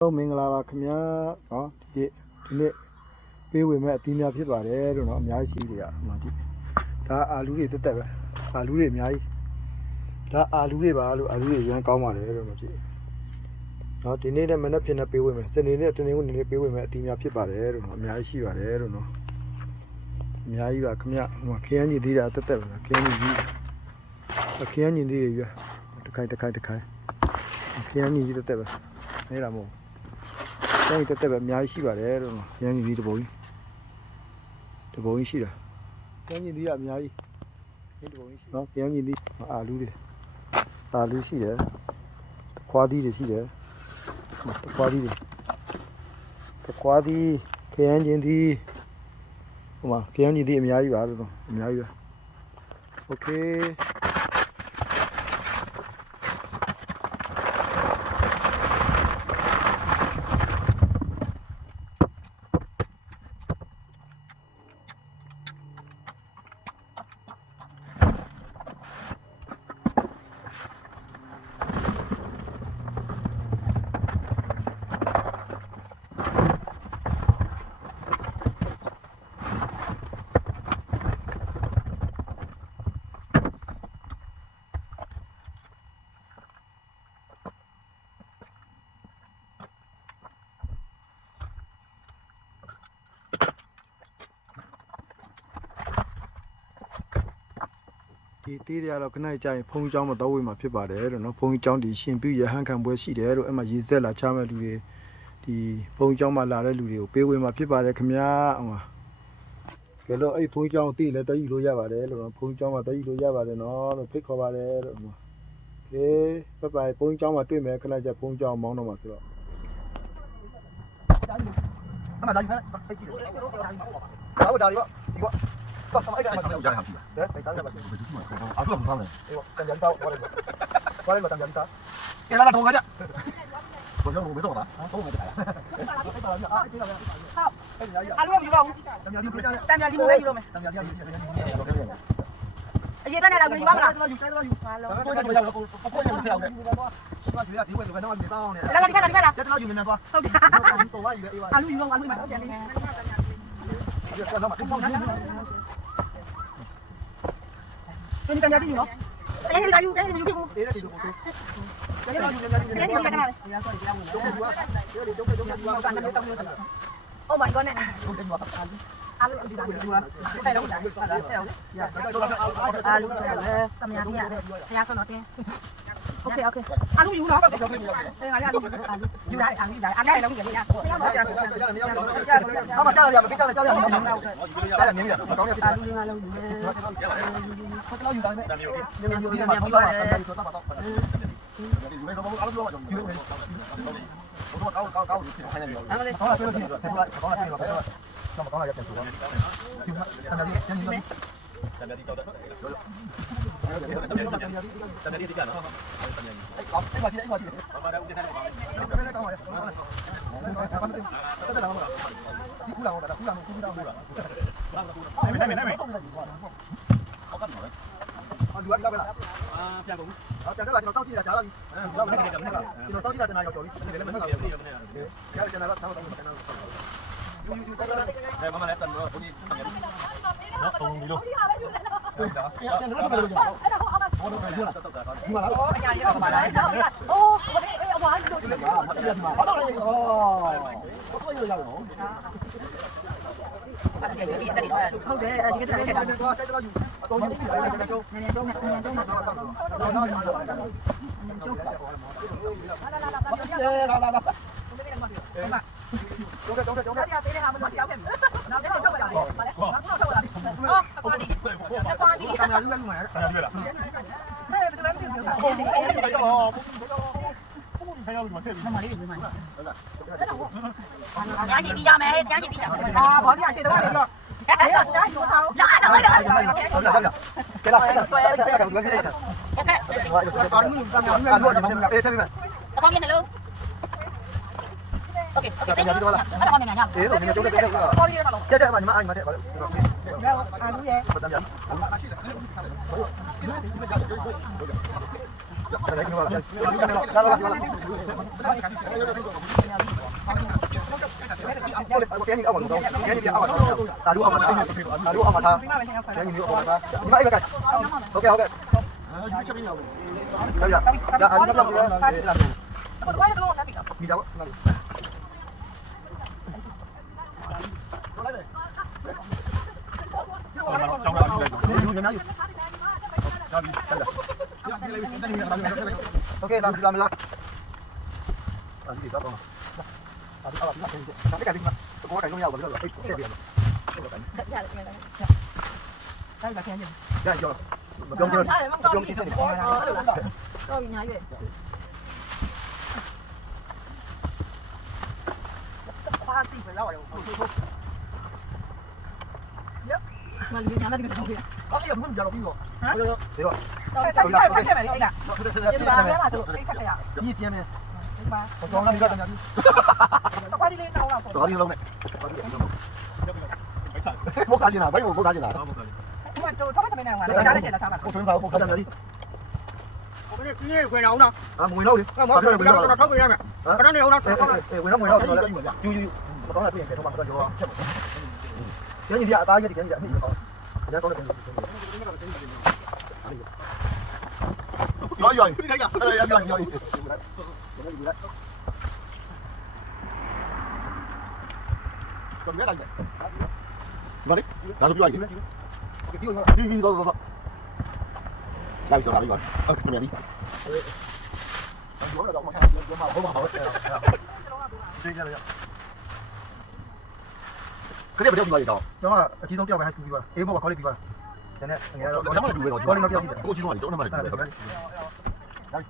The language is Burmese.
မင်္ဂလာပါခင်ဗျာနော်ဒီနေ့ပေးဝင်မဲ့အသီးများဖြစ်ပါတယ်လို့နော်အများကြီးရှိတယ်ဟိုမှာဒီဒါအာလူတွေတက်တက်ပဲအာလူတွေအများကြီးဒါအာလူတွေပါလို့အာလူတွေရမ်းကောင်းပါတယ်လို့နော်ဒီနော်ဒီနေ့နဲ့မနေ့ဖြစ်နေပေးဝင်မဲ့စနေနေ့တနေ့ကိုနေ့ပေးဝင်မဲ့အသီးများဖြစ်ပါတယ်လို့နော်အများကြီးရှိပါတယ်လို့နော်အများကြီးပါခင်ဗျဟိုမှာခရမ်းကြီးသေးတာတက်တက်ပဲခရမ်းကြီးခရမ်းကြီးသေးတွေတခိုင်ခရမ်းကြီးတက်တက်ပဲနေတာမဟုတ်တိုင်းတက်တက်ပဲအများကြီးရှိပါတယ်လို့နော်ရန်ကြီးဒီတပုံကြီးရှိတာရန်ကြီးဒီကအများကြီးဒီတပုံကြီးရှိနော်ရန်ကြီးဒီအာလူတွေအာလူရှိတယ်ခွားသီးတွေရှိတယ်ခွားသီးတွေခွားသီးခရမ်းချင်းသီးဟိုမှာခရမ်းချင်းသီးအများကြီးပါလို့နော်အများကြီးပဲโอเคဒီတေးတွေကတော့ခဏကြာရင်ဖုန်းကြောင်းမတော်ဝေးမှာဖြစ်ပါတယ်လို့နော်ဖုန်းကြောင်းဒီရှင်ပြရဟန်းခံပွဲရှိတယ်လို့အဲ့မှာရေးဆက်လာချမဲ့လူတွေဒီဖုန်းကြောင်းမှာလာတဲ့လူတွေကိုပေးဝေးမှာဖြစ်ပါတယ်ခင်ဗျာဟိုမှာကဲလို့အဲ့ဖုန်းကြောင်းတည်လဲတည်ယူလို့ရပါတယ်လို့နော်ဖုန်းကြောင်းမှာတည်ယူလို့ရပါတယ်နော်လို့ဖိတ်ခေါ်ပါတယ်လို့ဟိုမှာကဲဘယ်ပိုင်ဖုန်းကြောင်းမှာတွေ့မယ်ခဏကြာဖုန်းကြောင်းမောင်းတော့မှာဆိုတော့အမဒါယူဖက်ဖိတ်ကြည့်တယ်ဟုတ်ဒါဒီပေါ့ဒီပေါ့ဘာမှအဲ့ဒါမှမကြားရဘူး။ဒါဆိုင်စားရပါ့။အားလုံးကောင်းတယ်။အေးပေါ့တန်ပြန်တော့ဘာလဲ။ဘာလဲမတန်ပြန်စား။ကဲလာတော့ကြ။ဘာကြောင့်မစောတာ။ဟုတ်မယ်ကြာ။အဲ့ဒါလည်းအားအေးလာတယ်။ဟုတ်။အဲ့ဒါရ။အားလုံးမယူပါဘူး။တန်ပြန်ဒီတန်ပြန်ဒီမိုးပဲယူလို့မယ်။တန်ပြန်ဒီအရေးတန်းနဲ့တော့ယူပါမလား။ယူဆိုင်တော့ယူ။အားလုံးကိုယ်ကရောက်ကိုကိုရောက်ဖျောက်တယ်။ဘာကြည့်ရဒီဝဲကတော့မတောင်းနဲ့။လာလာဒီကလာ။တက်တော့ယူနေသွား။ဟုတ်တယ်။တော့ဝါယူပဲအေးပါ။အားလုံးယူတော့အားလုံးမှာတော့ပြန်နေ။你干家的有？哎，你干有？哎，你有屁股？哎，你有屁股？哎，你有屁股？哎，你有干啥嘞？Oh my god 呢？阿鲁ဒီလိုလိုတဲ့လုံးတာတဲ့အာလူလည်းတမယာကြီးတရားဆုံးတော့တင်း Okay okay အာလူယူနော်အဲငါလည်းအာလူယူလိုက်အာလူယူလိုက်အားလည်းလုံးကြီးရရဟုတ်ပါကြောက်ရမပေးကြောက်ရမဟုတ်ဘူးအဲ့ဒါမြင်ပြီလားကောင်းရအာလူငါလုံးယူဟုတ်တော့ယူတိုင်းပဲမြင်ပါပါတယ်ဆိုတော့တော့ယူနေတော့အားလုံးပြောမှာယူနေတော့ကောင်းခိုင်းနေပြီအဲ့ဒါလည်းကောင်းလာပြောလို့ဖြစ်သွားကောင်းလာဖြစ်ပါပဲတော့ကောင်းလာရတယ်ဆိုတော့တန်တယ်ကျန်နေပြီတန်တယ်ကြောက်တယ်တန်တယ်ဒီကနော်အဲ့ပါကြည့်ဘာပါတော့ဦးတဲ့တယ်ပါကောင်းပါလေတက်လာမလားဒီကူလာတော့ကူလာမကူလာဘူးလားနိုင်ဟုတ်ကဲ့နော်အော်ဒီကတော့ပဲလားပြန်ကုန်အော်ပြန်လာကျွန်တော်စောင့်ကြည့်တာကြားလာပြီကျွန်တော်စောင့်ကြည့်တာတနာရောက်တော်ပြီဒီလည်းမဟုတ်ဘူးဒီကျွန်တော်တော့ဆောင်းတော့ကျွန်တော်ဘာမှလည်းတန်တော့ဘုန်းကြီးနော်တုံးပြီးတော့ဟုတ်တာပြန်လို့ပြန်လို့အဲ့ဒါဟောတော့ပြောလာတော့တာဒီမှာလားအရာရပါလားအိုးအေးအဝါကြီးလို့ဘာလို့လဲဩကိုရရအောင်ဟုတ်တယ်ဒီကတည်းကဟုတ်တယ်ဒီကတည်းကတက်တော့ယူအတော်ကြီးတယ်နည်းနည်းတော့နည်းနည်းတော့တော့တော့တော့တော့အဲ့ဒါပေးတဲ့ဟာမလို့ကြောက်ခဲ့နောက်တစ်ခါထုတ်လာတယ်ဗါလဲနောက်တစ်ခါထုတ်လာတယ်ကွာဒီကွာဒီကံရလူကလူမှာဆရာပြလားဟဲ့ဘယ်လိုလဲမသိဘူးဟုတ်တယ်အဲ့တော့ဆရာလူမှာထည့်ပြီးမလေးဝင်မှာဟုတ်လားကြားကြည့်ရမယ်ကြားကြည့်ရမယ်ဘောကြီးအရှိတော့လေပြောအဲ့တော့ကြားယူထားလာတော့ဟုတ်လားကဲလာဆွဲရတယ်ကဲကဲကဲအော်မင်းကံရလူကလူမှာအေးဆက်ပြီအပေါင်းနေလို့Okay, okay. Ada mana nanya? Eh, tu minyak juga tu. Jadi apa ni mak ani mati balik. Anu ye. Betul ya. 你奥嘛，你奥嘛，大陆奥嘛，大陆奥嘛，他，你奥嘛他，你买一个盖，OK OK，可以了，那啊，你要不要？你找那里。OK，咱们来。啊，你找到吗？啊，你这改变吗？我改动要我这个，哎，这边。đây là khen gì? Đây chưa? Không chưa? Không chưa thì có nhảy về. Khoa gì phải lau rồi. Mà người nhà nó đi đâu vậy? có cái không giờ đâu biết rồi. Hả? Được rồi. Cái này đi cả. Nhưng mà nếu mà được cái này à? Gì tiền này? Ba. Còn nó đi ra tận nhà đi. Tao qua đi lên đâu nào? Tao đi lâu này. Bố cá gì nào? Bố cá gì nào? Nhưng mà tôi không biết bên nào mà cái cá này là sao mà? Cô xuống sao? Cô cá tận nhà đi. Cái quầy nấu đâu? À, mùi nấu đi. Nó thấu quầy ra mày. Cái đó nấu đâu? Quầy nấu rồi. Chú chú. Có là tiền để không bằng cái vô. Cái gì vậy? Tao cái gì cái gì vậy? Để có được. Nói rồi. Cái gì vậy? Em rồi. Cầm cái này. Vào đi. Ra giúp anh. Đi rồi. Đây rồi, đây rồi. Cầm nhà đi. Cái này phải đeo gì vào? Đó là chỉ số đeo vào 2 vào. Em bảo có lên vào. Cho nên, có lên nó đeo gì? Cô chỉ nói chỗ nào mà để. Đây.